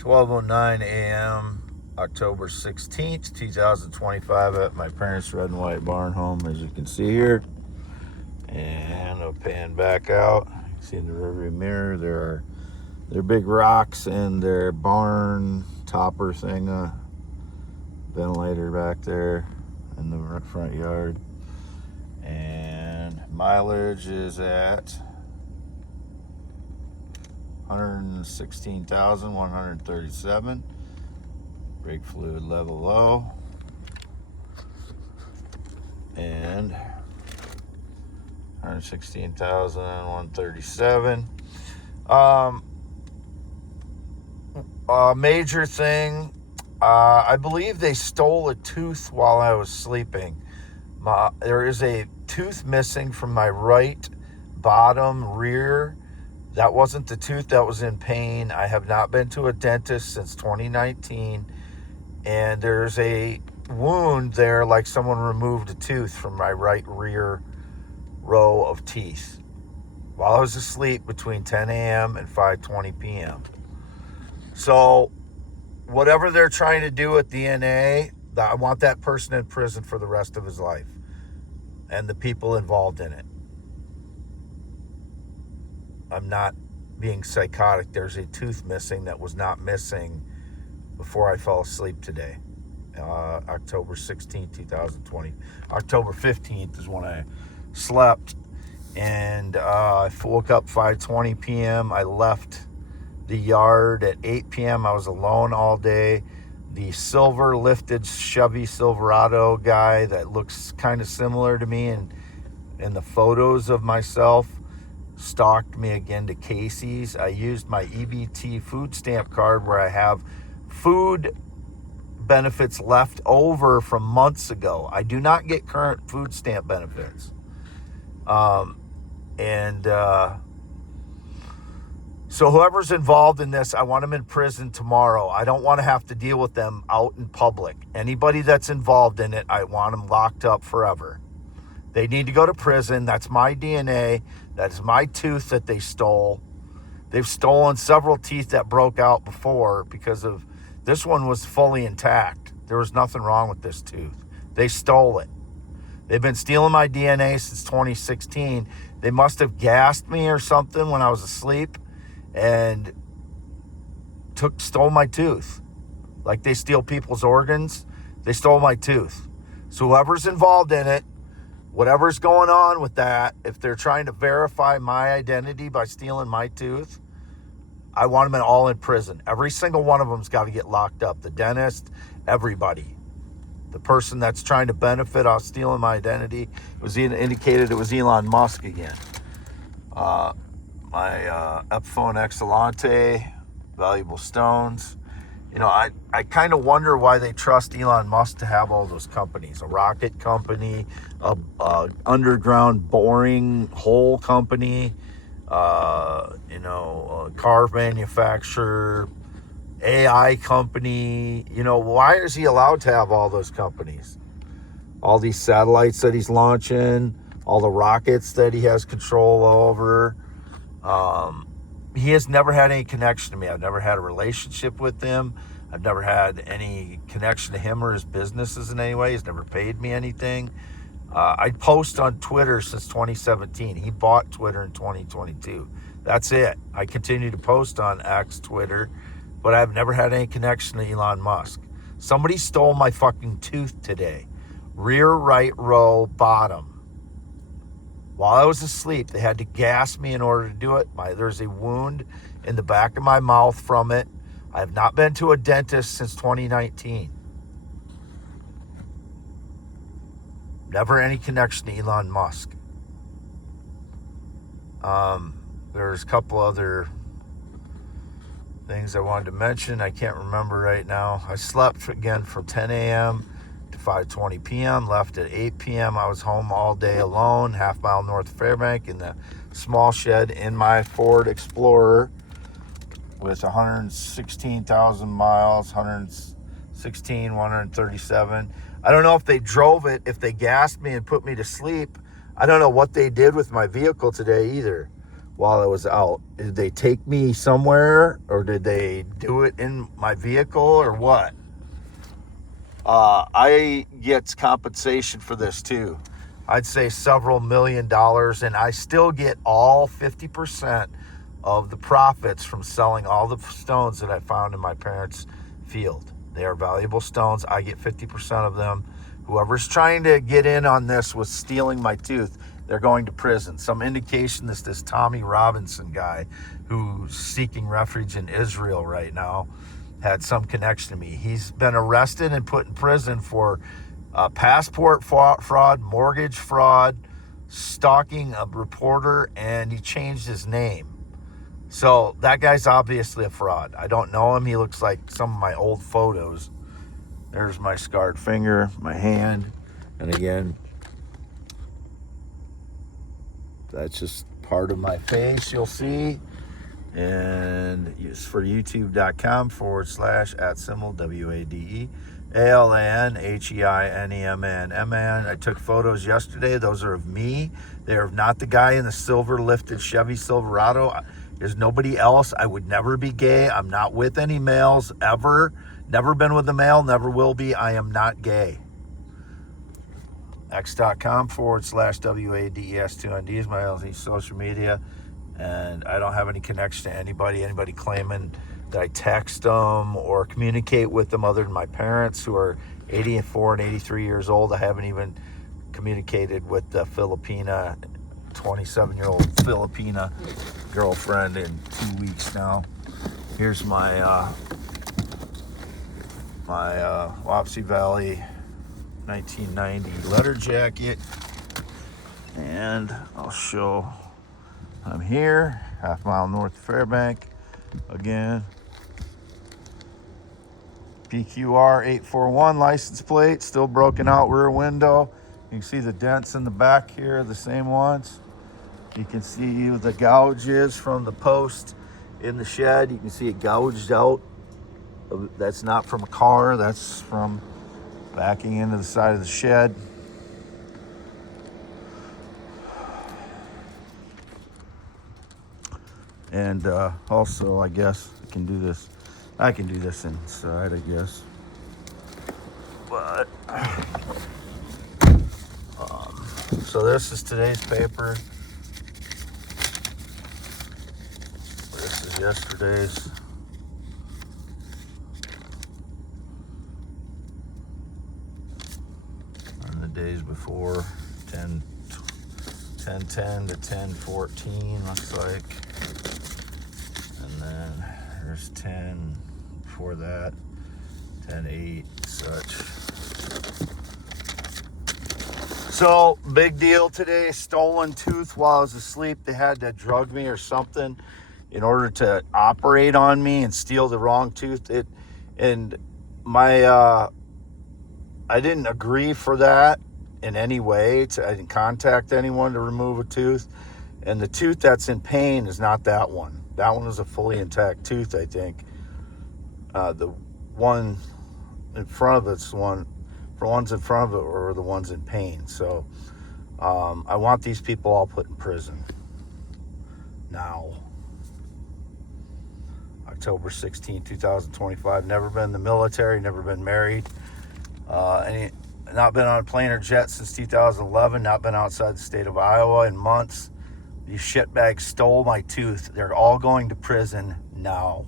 12:09 a.m. October 16th, 2025 at my parents' red and white barn home, as you can see here. And I'll pan back out. You can see in the rearview mirror there are big rocks in their barn topper thing, ventilator back there in the front yard. And mileage is at 116,137. Brake fluid level low. And 116,137. Major thing, I believe they stole a tooth while I was sleeping. There is a tooth missing from my right bottom rear. That wasn't the tooth that was in pain. I have not been to a dentist since 2019. And there's a wound there like someone removed a tooth from my right rear row of teeth while I was asleep between 10 a.m. and 5:20 p.m. So whatever they're trying to do with DNA, I want that person in prison for the rest of his life and the people involved in it. I'm not being psychotic. There's a tooth missing that was not missing before I fell asleep today. October 16th, 2020. October 15th is when I slept. And I woke up 5:20 p.m. I left the yard at 8 p.m. I was alone all day. The silver lifted Chevy Silverado guy that looks kind of similar to me in the photos of myself stalked me again to Casey's. I used my EBT food stamp card where I have food benefits left over from months ago. I do not get current food stamp benefits. So whoever's involved in this, I want them in prison tomorrow. I don't want to have to deal with them out in public. Anybody that's involved in it, I want them locked up forever. They need to go to prison. That's my DNA. That's my tooth that they stole. They've stolen several teeth that broke out before because of this one was fully intact. There was nothing wrong with this tooth. They stole it. They've been stealing my DNA since 2016. They must have gassed me or something when I was asleep and stole my tooth. Like they steal people's organs, they stole my tooth. So whoever's involved in it, whatever's going on with that, if they're trying to verify my identity by stealing my tooth, I want them all in prison. Every single one of them's got to get locked up. The dentist, everybody. The person that's trying to benefit off stealing my identity, it was indicated it was Elon Musk again. My Epiphone Excellente, valuable stones. You know, I kind of wonder why they trust Elon Musk to have all those companies. A rocket company, a underground boring hole company, a car manufacturer, AI company. You know, why is he allowed to have all those companies? All these satellites that he's launching, all the rockets that he has control over. He has never had any connection to me. I've never had a relationship with him. I've never had any connection to him or his businesses in any way. He's never paid me anything. I post on Twitter since 2017. He bought Twitter in 2022. That's it. I continue to post on X, Twitter, but I've never had any connection to Elon Musk. Somebody stole my fucking tooth today. Rear right row bottom. While I was asleep, they had to gas me in order to do it. There's a wound in the back of my mouth from it. I have not been to a dentist since 2019. Never any connection to Elon Musk. There's a couple other things I wanted to mention. I can't remember right now. I slept again from 10 a.m. to 5:20 p.m. Left at 8 p.m. I was home all day alone, half mile north of Fairbank in the small shed in my Ford Explorer with 116,000 miles, 137. I don't know if they drove it, if they gassed me and put me to sleep. I don't know what they did with my vehicle today either. while I was out. Did they take me somewhere, or did they do it in my vehicle, or what? I get compensation for this too. I'd say several $1 million, and I still get all 50% of the profits from selling all the stones that I found in my parents' field. They are valuable stones. I get 50% of them. Whoever's trying to get in on this with stealing my tooth, they're going to prison. Some indication this Tommy Robinson guy who's seeking refuge in Israel right now had some connection to me. He's been arrested and put in prison for passport fraud, mortgage fraud, stalking a reporter, and he changed his name. So that guy's obviously a fraud. I don't know him. He looks like some of my old photos. There's my scarred finger, my hand, and again, that's just part of my face you'll see. And it's for youtube.com/@symbol WADEALANHEINEMAN. I took photos yesterday. Those are of me. They are not the guy in the silver lifted Chevy Silverado. There's nobody else. I would never be gay. I'm not with any males ever. Never been with a male, never will be. I am not gay. X.com/WADES2ND is my LZ social media. And I don't have any connection to anybody claiming that I text them or communicate with them other than my parents who are 84 and 83 years old. I haven't even communicated with the 27-year-old Filipina girlfriend in 2 weeks now. Here's my Wapsie Valley 1990 letter jacket, and I'll show I'm here, half mile north of Fairbank. Again, PQR 841 license plate, still broken out rear window. You can see the dents in the back here, the same ones. You can see the gouges from the post in the shed. You can see it gouged out. That's not from a car, that's from backing into the side of the shed. And also, I guess I can do this inside, I guess. But so this is today's paper. This is yesterday's. And the days before, 10:10 to 10:14 looks like. And then there's 10 before that, 10:08, such. So, big deal today, stolen tooth while I was asleep. They had to drug me or something in order to operate on me and steal the wrong tooth. I didn't agree for that in any way. I didn't contact anyone to remove a tooth. And the tooth that's in pain is not that one. That one is a fully intact tooth, I think. The one in front of it's one, for ones in front of it or the ones in pain. So I want these people all put in prison now. October 16, 2025. Never been in the military, never been married. Not been on a plane or jet since 2011. Not been outside the state of Iowa in months. These shitbags stole my tooth. They're all going to prison now.